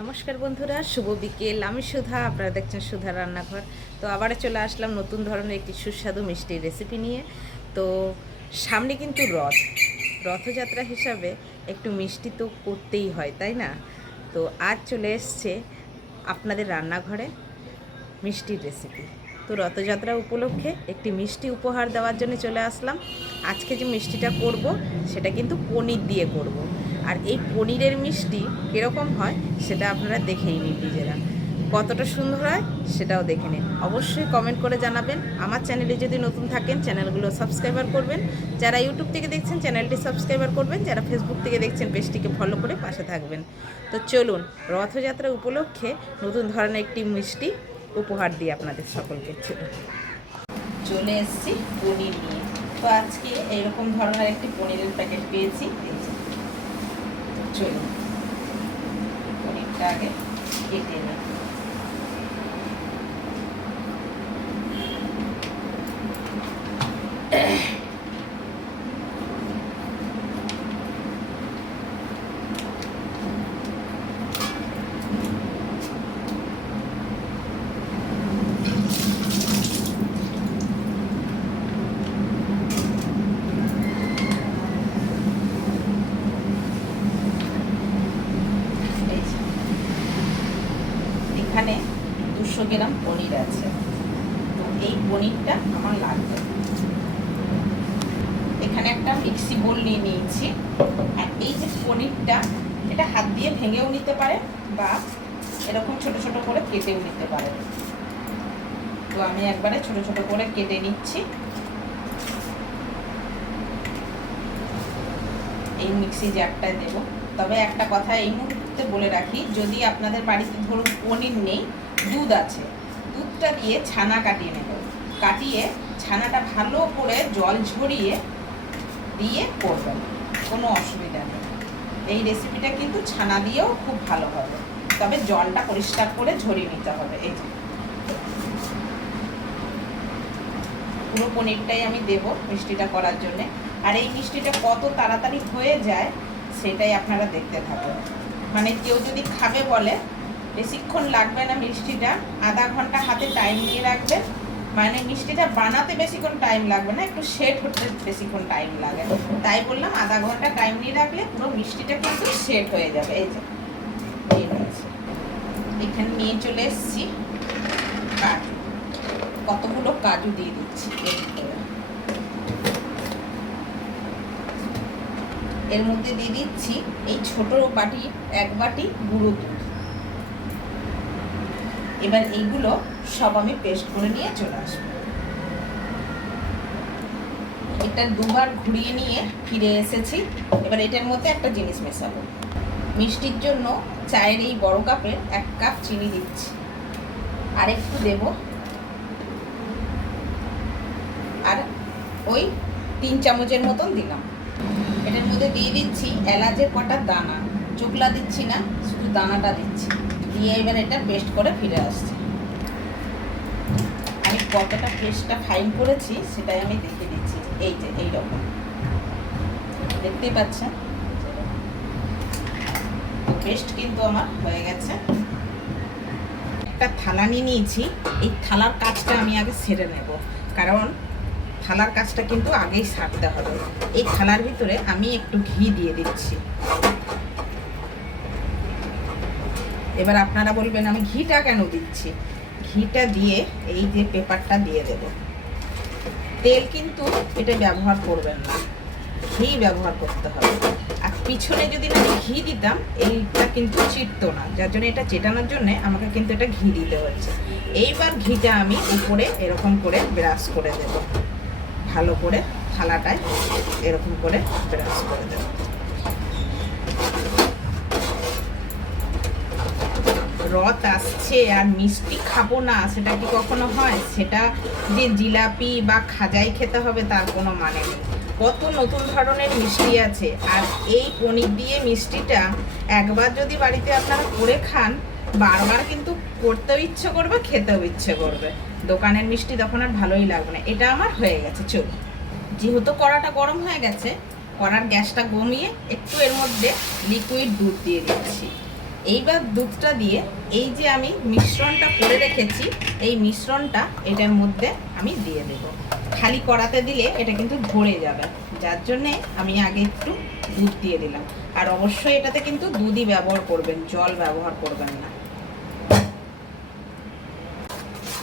নমস্কার বন্ধুরা, শুভ বিকেল। আমি সুধা, আপনারা দেখছেন সুধা রান্নাঘর। তো আবারও চলে আসলাম নতুন ধরনের একটি সুস্বাদু মিষ্টির রেসিপি নিয়ে। তো সামনে কিন্তু রথযাত্রা হিসাবে একটু মিষ্টি তো করতেই হয়, তাই না? তো আজ চলে এসছে আপনাদের রান্নাঘরে মিষ্টির রেসিপি। তো রথযাত্রা উপলক্ষে একটি মিষ্টি উপহার দেওয়ার জন্য চলে আসলাম। আজকে যে মিষ্টিটা করব সেটা কিন্তু পনির দিয়ে করব। আর এই পনিরের মিষ্টি কীরকম হয় সেটা আপনারা দেখেই নিন নিজেরা। কতটা সুন্দর হয় সেটাও দেখে নিন। অবশ্যই কমেন্ট করে জানাবেন। আমার চ্যানেলে যদি নতুন থাকেন চ্যানেলগুলো সাবস্ক্রাইবার করবেন। যারা ইউটিউব থেকে দেখছেন চ্যানেলটি সাবস্ক্রাইবার করবেন। যারা ফেসবুক থেকে দেখছেন পেজটিকে ফলো করে পাশে থাকবেন। তো চলুন রথযাত্রা উপলক্ষে নতুন ধরনের একটি মিষ্টি উপহার দিই আপনাদের সকলকে। চলে এসেছি পনির নিয়ে। তো আজকে এইরকম ধরনের একটি পনিরের প্যাকেট পেয়েছি। চলুন পনিরটা আগে কেটে নিই। এখানে 200 গ্রাম পনির আছে। তো এই পনিরটা আমার লাগবে। এখানে একটা মিক্সি বোল নিয়ে নিয়েছি। আর এই যে পনিরটা, এটা হাত দিয়ে ভেঙেও নিতে পারে বা এরকম ছোট ছোট করে কেটেও নিতে পারে। তো আমি একবারে ছোট ছোট করে কেটে নিচ্ছি। এই মিক্সি জারটায় দেব। তবে একটা কথা এই মুহূর্তে বলে রাখি, যদি আপনাদের বাড়িতে ধরুন পনির নেই, দুধ আছে, দুধটা দিয়ে ছানা কাটিয়ে নেব। কাটিয়ে ছানাটা ভালো করে জল ঝরিয়ে দিয়ে করবেন, কোনো অসুবিধা নেই। এই রেসিপিটা কিন্তু ছানা দিয়েও খুব ভালো হবে, তবে জলটা পরিষ্কার করে ঝরিয়ে নিতে হবে। এই যে পুরো পনিরটাই আমি দেব মিষ্টিটা করার জন্যে। আর এই মিষ্টিটা কত তাড়াতাড়ি হয়ে যায় সেটাই আপনারা দেখতে থাকুন। মানে কেউ যদি খাবে বলে বেশিক্ষণ লাগবে না মিষ্টিটা, আধা ঘন্টা হাতে টাইম নিয়ে রাখবেন। মানে মিষ্টিটা বানাতে বেশিক্ষণ টাইম লাগবে না, একটু সেট হতে বেশিক্ষণ টাইম লাগে। তাই বললাম আধা ঘন্টা টাইম নিয়ে রাখলে পুরো মিষ্টিটা কিন্তু সেট হয়ে যাবে। এই যে এই হয়েছে। এখানে নিয়ে চলে এসেছি কাজু। কতগুলো কাজু দিয়ে দিচ্ছি এর মধ্যে দিয়ে দিচ্ছি এই ছোট বাটি 1 বাটি গুঁড়ো দুধ। এবার এইগুলো সব আমি পেস্ট করে নিয়ে চলে আসবো। এটা দুবার ঘুরিয়ে নিয়ে ফিরে এসেছি। এবার এটার মধ্যে একটা জিনিস মেশাবো। মিষ্টির জন্য চায়ের এই বড় কাপের 1 কাপ চিনি দিচ্ছি। আর একটু দেব, আর ওই 3 চামচের মতন দিলাম। এটার মধ্যে দিয়ে দিচ্ছি এলাচের কটা দানা। চোকলা দিচ্ছি না, শুধু দানাটা দিচ্ছি। দিয়ে এবার এটা পেস্ট করে ফিরে আসছি। আমি কতটা পেস্টটা ফাইন করেছি সেটাই আমি দেখে দিচ্ছি। এই যে এইরকম দেখতেই পাচ্ছেন, পেস্ট কিন্তু আমার হয়ে গেছে। একটা থালা নিয়ে নিয়েছি। এই থালার কাজটা আমি আগে সেরে নেব, কারণ থালার কাজটা কিন্তু আগেই সারতে হবে। এই থালার ভিতরে আমি একটু ঘি দিয়ে দিচ্ছি। এবার আপনারা বলবেন আমি ঘিটা কেন দিচ্ছি। ঘিটা দিয়ে এই যে পেপারটা দিয়ে দেব। তেল কিন্তু এটা ব্যবহার করবেন না, ঘি ব্যবহার করতে হবে। আর পিছনে যদি না ঘি দিতাম এইটা কিন্তু চিটতো না, যার জন্য এটা চেটানোর জন্য আমাকে কিন্তু এটা ঘি দিতে হচ্ছে। এইবার ঘিটা আমি উপরে এরকম করে ব্রাশ করে দেব, ভালো করে থালাটায় এরকম করে ব্রাশ করে দেব। রথ আসছে আর মিষ্টি খাবো না সেটা কি কখনো হয়? সেটা যে জিলাপি বা খাজাই খেতে হবে তার কোনো মানে নেই। কত নতুন ধরনের মিষ্টি আছে। আর এই পনির দিয়ে মিষ্টিটা একবার যদি বাড়িতে আপনারা করে খান, বারবার কিন্তু করতেও ইচ্ছে করবে, খেতেও ইচ্ছে করবে। দোকানের মিষ্টি তখন আর ভালোই লাগবে না। এটা আমার হয়ে গেছে। চলুন, যেহেতু কড়াটা গরম হয়ে গেছে, কড়ার গ্যাসটা কমিয়ে একটু এর মধ্যে লিকুইড দুধ দিয়ে দিচ্ছি। এইবার দুধটা দিয়ে এই যে আমি মিশ্রণটা করে রেখেছি, এই মিশ্রণটা এটার মধ্যে আমি দিয়ে দেব। খালি কড়াতে দিলে এটা কিন্তু ধরে যাবে, যার জন্যে আমি আগে একটু দুধ দিয়ে দিলাম। আর অবশ্যই এটাতে কিন্তু দুধই ব্যবহার করবেন, জল ব্যবহার করবেন না।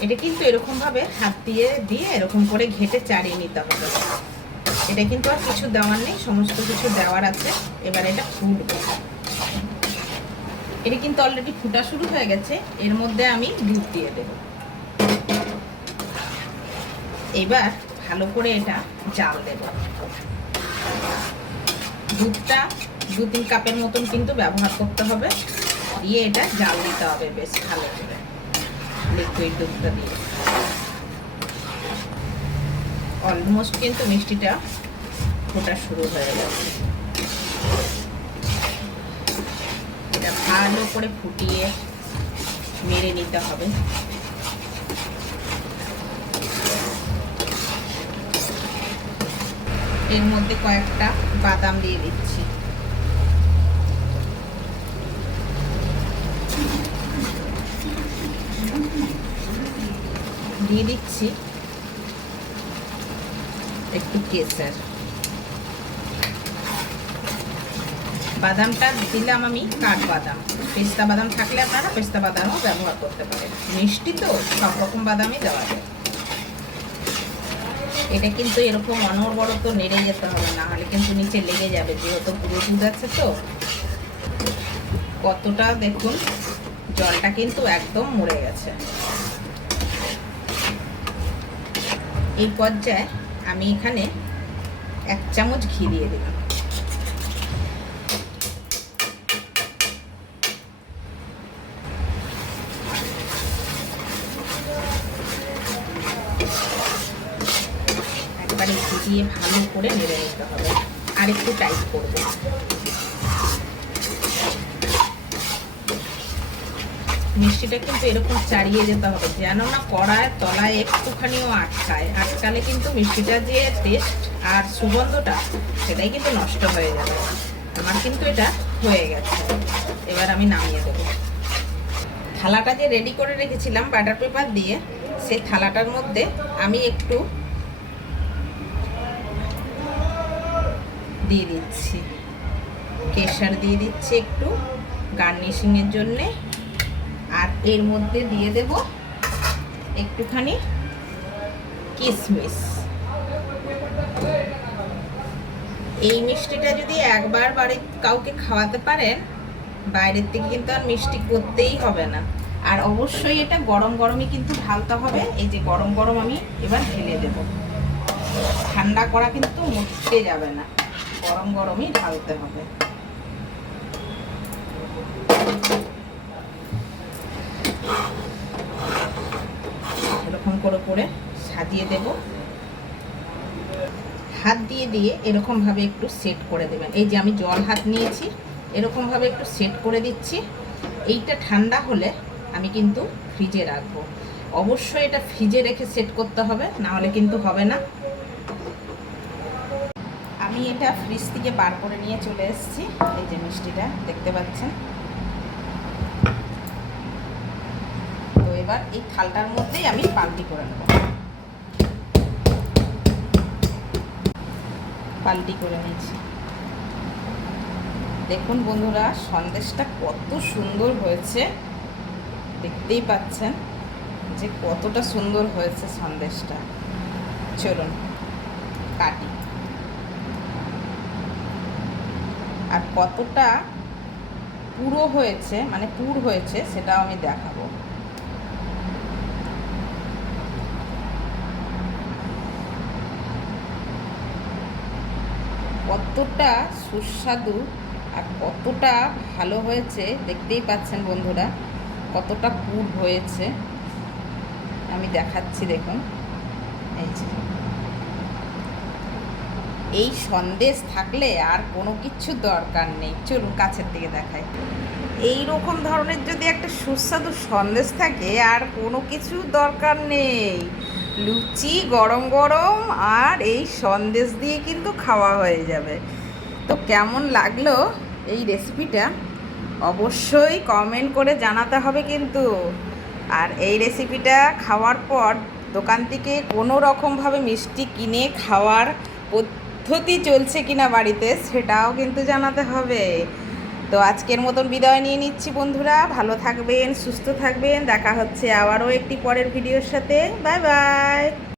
এটা কিন্তু এরকমভাবে হাত দিয়ে এরকম করে ঘেটে চাড়িয়ে নিতে হবে। এটা কিন্তু আর কিছু দেওয়ার নেই, সমস্ত কিছু দেওয়ার আছে। এবার এটা ফুটবে। এটা কিন্তু অলরেডি ফুটা শুরু হয়ে গেছে, এর মধ্যে আমি দুধ দিয়ে দেব। এবার ভালো করে এটা জাল দেব। দুধটা 2-3 কাপের মতন কিন্তু ব্যবহার করতে হবে, দিয়ে এটা জাল দিতে হবে বেশ ভালো করে লিকুইড দুধটা দিয়ে। অলমোস্ট কিন্তু মিষ্টিটা ফোটা শুরু হয়ে গেছে। এটা ভালো করে ফুটিয়ে মেরে নিতে হবে। এর মধ্যে কয়েকটা বাদাম দিয়ে দিচ্ছি। দিয়ে দিচ্ছি একটু কেসর। বাদামটা দিলাম আমি কাঠবাদাম, পেস্তা বাদাম থাকলে আপনারা পেস্তা বাদামও ব্যবহার করতে পারেন। মিষ্টি তো সব রকম বাদামই দেওয়া যায়। এটা কিন্তু এরকম অনবরত নেড়ে যেতে হবে, না হলে কিন্তু নিচে লেগে যাবে, যেহেতু পুরো দুধ আছে তো। কতটা দেখুন, জলটা কিন্তু একদম মরে গেছে। এই পর্যায়ে আমি এখানে 1 চামচ ঘি দিয়ে দিলাম। একবারে ঘি দিয়ে ভালো করে নেড়ে নিতে হবে, আর একটু টাইট করব। মিষ্টিটা কিন্তু এরকম চাড়িয়ে যেতে হবে, যেন না কড়ায় তলায় একটুখানিও আটকালে কিন্তু মিষ্টিটা যে টেস্ট আর সুগন্ধটা সেটাই কিন্তু নষ্ট হয়ে যাবে। আমার কিন্তু এটা হয়ে গেছে, এবার আমি নামিয়ে দেবো। থালাটা যে রেডি করে রেখেছিলাম বাটার পেপার দিয়ে, সেই থালাটার মধ্যে আমি একটু দিয়ে দিচ্ছি কেশর, দিয়ে দিচ্ছি একটু গার্নিশিংয়ের জন্যে। আর এর মধ্যে দিয়ে দেব একটুখানি কিশমিশ। এই মিষ্টিটা যদি একবার বাড়ির কাউকে খাওয়াতে পারেন, বাইরের থেকে কিন্তু আর মিষ্টি করতেই হবে না। আর অবশ্যই এটা গরম গরমই কিন্তু ঢালতে হবে। এই যে গরম গরম আমি এবার ঢেলে দেব, ঠান্ডা করা কিন্তু মুছতে যাবে না, গরম গরমই ঢালতে হবে। এরকম করে সাজিয়ে দেব। হাত দিয়ে এরকমভাবে একটু সেট করে দেবেন। এই যে আমি জল হাত নিয়েছি, এরকমভাবে একটু সেট করে দিচ্ছি। এইটা ঠান্ডা হলে আমি কিন্তু ফ্রিজে রাখবো। অবশ্যই এটা ফ্রিজে রেখে সেট করতে হবে, না হলে কিন্তু হবে না। আমি এটা ফ্রিজ থেকে বার করে নিয়ে চলে এসেছি। এই যে মিষ্টিটা দেখতে পাচ্ছেন। তো এবার এই থালটার মধ্যেই আমি পাল্টি করে নেব। পাল্টি করে নিয়েছি। দেখুন বন্ধুরা, সন্দেশটা কত সুন্দর হয়েছে, দেখতেই পাচ্ছেন যে কতটা সুন্দর হয়েছে সন্দেশটা। চলুন কাটি। আর কতটা পুরো হয়েছে, মানে পুর হয়েছে, সেটাও আমি দেখাবো। কতটা সুস্বাদু আর কতটা ভালো হয়েছে দেখতেই পাচ্ছেন বন্ধুরা, কতটা পুর হয়েছে। আমি দেখাচ্ছি, দেখুন। এই যে এই সন্দেশ থাকলে আর কোনো কিছু দরকার নেই। চলুন কাছের দিকে দেখাই। এই রকম ধরনের যদি একটা সুস্বাদু সন্দেশ থাকে, আর কোনো কিছু দরকার নেই। লুচি গরম গরম আর এই সন্দেশ দিয়ে কিন্তু খাওয়া হয়ে যাবে। তো কেমন লাগলো এই রেসিপিটা অবশ্যই কমেন্ট করে জানাতে হবে কিন্তু। আর এই রেসিপিটা খাওয়ার পর দোকান থেকে কোনো রকমভাবে মিষ্টি কিনে খাওয়ার পদ্ধতি চলছে কিনা বাড়িতে সেটাও কিন্তু জানাতে হবে। তো আজকের মতন বিদায় নিয়ে নিচ্ছি বন্ধুরা, ভালো থাকবেন, সুস্থ থাকবেন, দেখা হচ্ছে আবারও একটি পরের ভিডিওর সাথে। Bye bye.